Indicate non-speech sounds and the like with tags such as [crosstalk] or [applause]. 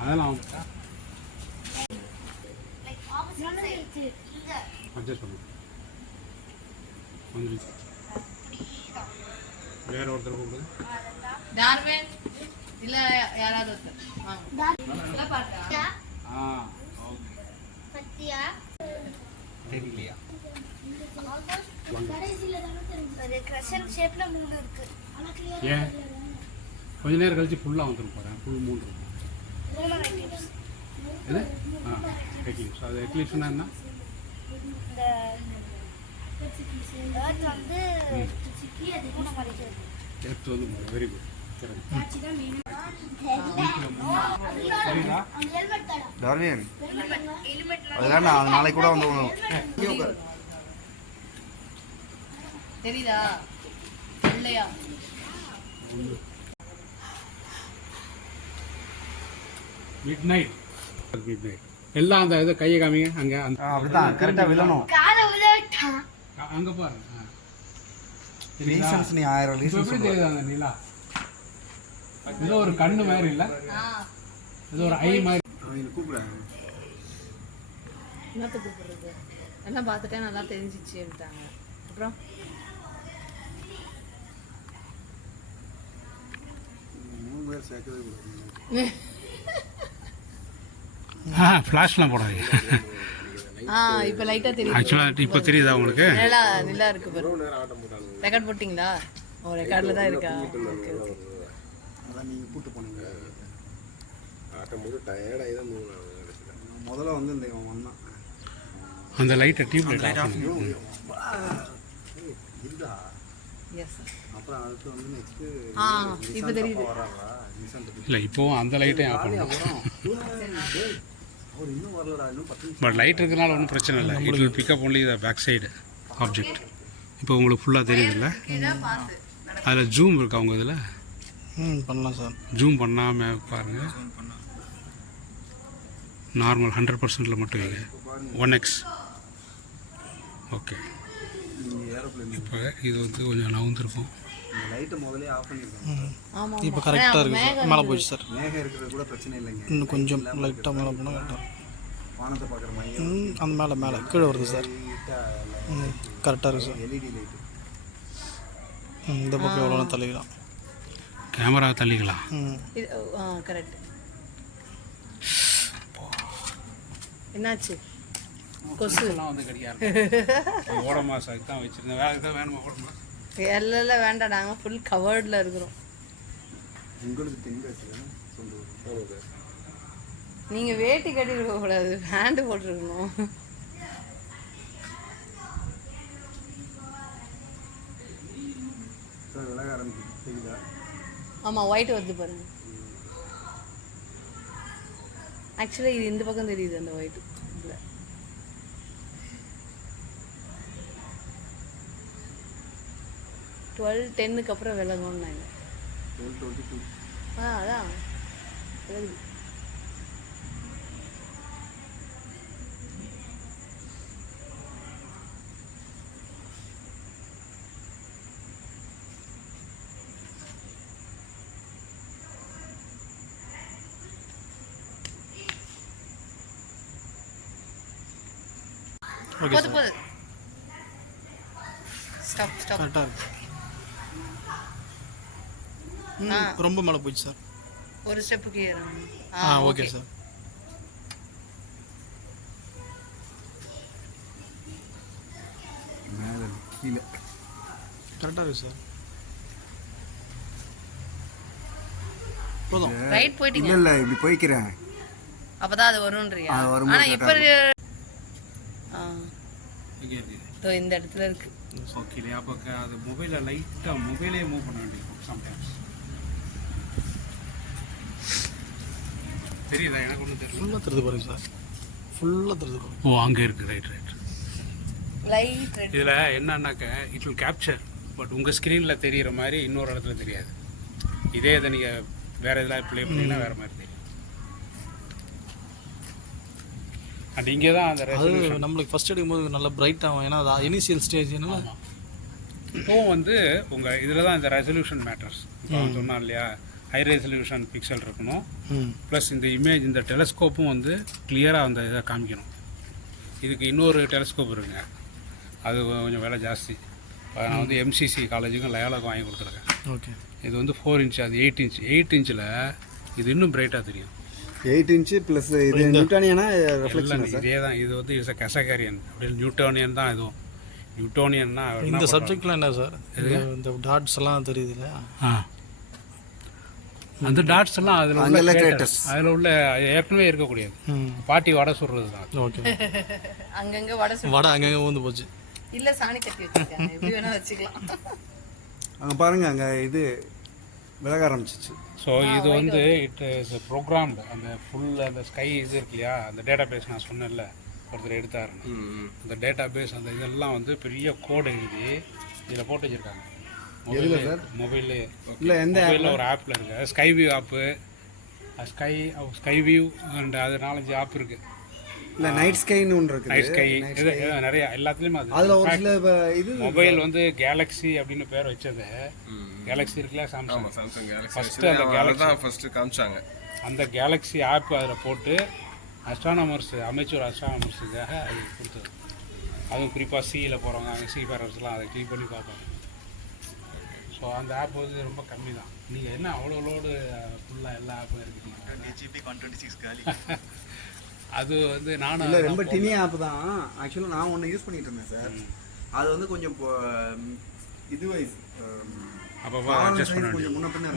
அதெல்லாம் அட்ஜஸ்ட் பண்ணுங்க வந்துருச்சு வேற ஒருத்தர் டார்வின் இல்ல யாராவது ஒருத்தர் பத்தியா தெரியலையா ஒரு கிரசன்ட் ஷேப்ல மூணு இருக்கு ஆனா கிளியர் ஏன் கொஞ்ச நேரம் கழிச்சு ஃபுல்லாக வந்துடும் போகிறேன் ஃபுல் மூணு இருக்கும் எது ஆ எக்லிப்ஸ் அது எக்லிப்ஸ்னா என்ன எர்த் வந்து வெரி குட் அதெல்லாம் நான் நாளைக்கு கூட வந்து. தெரியுதா? இல்லையா? மிட் நைட் மிட் நைட் எல்லாம் அந்த இதை கையை காமிங்க அங்கே அந்த அப்படிதான் கரெக்டா விழணும். அங்க பாருங்க? ரீசன்ஸ் நீ ஆயிரம் ரீசன்ஸ் எப்படி தெரியுது அந்த நிலா? ஏதோ ஒரு கண்ணு மாதிரி இல்ல? ஏதோ ஒரு ஐ மாதிரி. என்னத்த கூப்பிடுறது? எல்லாம் பார்த்துட்டேன் நல்லா தெரிஞ்சிச்சுட்டாங்க அப்புறம்? சேர்க்கவே ஆ ஃப்ளாஷ்லாம் போடாதீங்க. ஆ இப்போ லைட்டா தெரியுது. ஆக்சுவலாக இப்போ தெரியுதா உங்களுக்கு? நிலா நிலா இருக்கு பாரு. ரெக்கார்ட் போட்டிங்களா? ஓ ரெக்கார்ட்ல தான் இருக்கா? ஓகே ஓகே அதான் நீங்க கூட்டு போனீங்க முதல்ல வந்து இந்த இவன் வந்தான். அந்த லைட்டை டியூப் லைட் ஆஃப் இல்லை இப்போவும் அந்த லைட்டையும் ஆஃப் பண்ணுவோம் அவர் இன்னும் வரலடா இன்னும் பத்து நிமிஷம். பட் லைட் இருக்கனால ஒன்றும் பிரச்சனை இல்லை. It will pick up only the back side object இப்போ உங்களுக்கு ஃபுல்லாக தெரியுதுல்ல? அதில் ஜூம் இருக்கா உங்கள் இதில்? ம் பண்ணலாம் சார் ஜூம் பண்ணாமல் பாருங்கள் நார்மல் ஹண்ட்ரட் பர்சன்டில் மட்டும் வைங்க ஒன் எக்ஸ் ஓகே இப்போ இது வந்து கொஞ்சம் நவுந்திருக்கும் இந்த லைட்டை முதல்ல ஆஃப் பண்ணிருக்காங்க ஆமா இப்போ கரெக்டாக இருக்கு சார். மேலே போயிடுச்சு சார். மேகம் இருக்கிறது கூட பிரச்சனை இல்லைங்க. இன்னும் கொஞ்சம் லைட்டாக மேலே போனால் கரெக்டாக வானத்தை பார்க்குற மாதிரி ம் அந்த மேலே மேலே. கீழே வருது சார். கரெக்டாக இருக்குது சார். இந்த பக்கம் எவ்வளோ தள்ளிக்கலாம் கேமரா தள்ளிக்கலாம் கரெக்ட். என்னாச்சு? கொசு. வந்து கிடையாது ஓட தான் வச்சுருந்தேன். வேறு வேணுமா வேண்டாம். நாங்க ஃபுல் கவர்டில் இருக்கிறோம். உங்களுக்கு தென்காசி தானே சொந்த ஊர். நீங்க வேட்டி கட்டிருக்க கூடாது. பேண்ட் போட்டிருக்கணும். ஆமா ஒயிட் வருது பாருங்க. ஆக்சுவலி இது இந்த பக்கம் தெரியுது அந்த ஒயிட் இல்ல டுவெல் டென்னுக்கு அப்புறம் டூ ஆ அதான். விலகுது போது போது. ஸ்டாப் ஸ்டாப் கரெக்டாக. ரொம்ப மேலே போயிடுச்சு சார். ஒரு ஸ்டெப்புக்கு ஏறணும். Ah okay sir. மேலே கீழே. கரெக்டாக இருக்கு சார். போதும். ரைட் போயிட்டீங்க? இல்லை இல்லை இப்படி போய்க்கிறேன். அப்பதான் அது வரும்ன்றியா? அது வரும்போது ஆனா இப்ப இதோ இந்த இடத்துல இருக்கு. ஓகே இல்லையா? அப்போ அது மொபைலில் லைட்டாக மொபைலே மூவ் பண்ண வேண்டியிருக்கும் சம்டைம்ஸ் தெரியுதா? எனக்கு ஒன்றும் தெரியல. ஃபுல்லாக தருது பாருங்க சார். ஃபுல்லாக தருது பாருங்க. ஓ அங்கே இருக்குது ரைட் ரைட் லைட் ரெட் இதில் என்னன்னாக்க இட் வில் கேப்சர் பட் உங்கள் ஸ்க்ரீனில் தெரியிற மாதிரி இன்னொரு இடத்துல தெரியாது. இதே இதை நீங்கள் வேறு எதில் ப்ளே பண்ணீங்கன்னா வேறு மாதிரி தெரியும். அண்ட் இங்கே தான் அந்த அது. நம்மளுக்கு ஃபர்ஸ்ட் எடுக்கும்போது நல்லா பிரைட் ஆகும். ஏன்னா அது இனிஷியல் ஸ்டேஜ்னால இப்போவும் வந்து உங்கள் இதில் தான் இந்த ரெசல்யூஷன் மேட்டர்ஸ் இப்போ சொன்னான் இல்லையா? ஹை ரெசல்யூஷன் பிக்சல் இருக்கணும். ம். ப்ளஸ் இந்த இமேஜ் இந்த டெலஸ்கோப்பும் வந்து கிளியராக அந்த இதை காமிக்கணும். இதுக்கு இன்னொரு டெலஸ்கோப் இருக்குங்க. அது கொஞ்சம் விலை ஜாஸ்தி. நான் வந்து எம்சிசி காலேஜுக்கும் லயாலாக்கும் வாங்கி கொடுத்துருக்கேன். ஓகே. இது வந்து ஃபோர் இன்ச் அது எயிட் இன்ச் எயிட் இன்ச்சில் இது இன்னும் பிரைட்டாக தெரியும். எயிட் இன்ச்சு ப்ளஸ் இது நியூட்டானியனா இதே தான். இது வந்து இஸ் கெசகேரியன் அப்படி நியூட்டோனியன் தான் இதுவும். நியூட்டோனியன்னா இந்த சப்ஜெக்ட்லாம் என்ன சார்? இந்த டாட்ஸ் எல்லாம் தெரியுது இல்லையா? அந்த டாட்ஸ் எல்லாம் அதில் உள்ள கிரேட்டர்ஸ் அதில் உள்ள ஏற்கனவே இருக்கக்கூடியது. பாட்டி வடை சுடுறது தான். ஓகே. [laughs] அங்கங்க வடை சுடு வடை அங்கங்கே வந்து போச்சு. இல்ல சாணி கட்டி வச்சிருக்காங்க. எப்படி வேணா வச்சுக்கலாம். அங்கே பாருங்க அங்கே இது விலக ஆரம்பிச்சிச்சு. ஸோ இது வந்து இட் இஸ் ப்ரோக்ராம்டு அந்த ஃபுல் அந்த ஸ்கை இது இருக்கு இல்லையா அந்த டேட்டா பேஸ் நான் சொன்னேன்ல ஒருத்தர் எடுத்தாருன்னு. அந்த டேட்டா பேஸ் அந்த இதெல்லாம் வந்து பெரிய கோடு எழுதி இதில் போட்டு வச்சுருக்காங்க. மொபைல் மொபைலு இல்லை எந்த மொபைலில் ஒரு ஆப்பில் இருக்குது sky view app sky sky view and அது நாலஞ்சு ஆப் இருக்குது இல்லை நைட் ஸ்கைன்னு ஒன்று இருக்குது. நைட் ஸ்கை இது நிறைய எல்லாத்துலேயுமே அது. அதில் ஒரு சில இது மொபைல் வந்து கேலக்ஸி அப்படின்னு பேர் வச்சது. கேலக்ஸி இருக்குல்ல சாம்சங் சாம்சங் கேலக்ஸி First அந்த Galaxy. தான் ஃபர்ஸ்ட் காமிச்சாங்க. அந்த கேலக்ஸி ஆப் அதில் போட்டு அஸ்ட்ரானமர்ஸ் அமைச்சூர் அஸ்ட்ரானமர்ஸுக்காக அது கொடுத்தது. அதுவும் குறிப்பாக சியில் போகிறவங்க அங்கே சி பேரர்ஸ்லாம் அதை கிளிக் பண்ணி பார்ப்பாங்க. ஸோ அந்த ஆப் வந்து ரொம்ப கம்மி தான் நீங்கள் என்ன அவ்வளோ லோடு ஃபுல்லாக எல்லா ஆப்பும் இருக்குங்க [laughs] அது வந்து நானும் இல்லை ரொம்ப டினி ஆப் தான். ஆக்சுவலாக நான் ஒன்று யூஸ் பண்ணிட்டு இருந்தேன் சார் அது வந்து கொஞ்சம் இது வைஸ் பண்ண கொஞ்சம் முன்ன பின்ன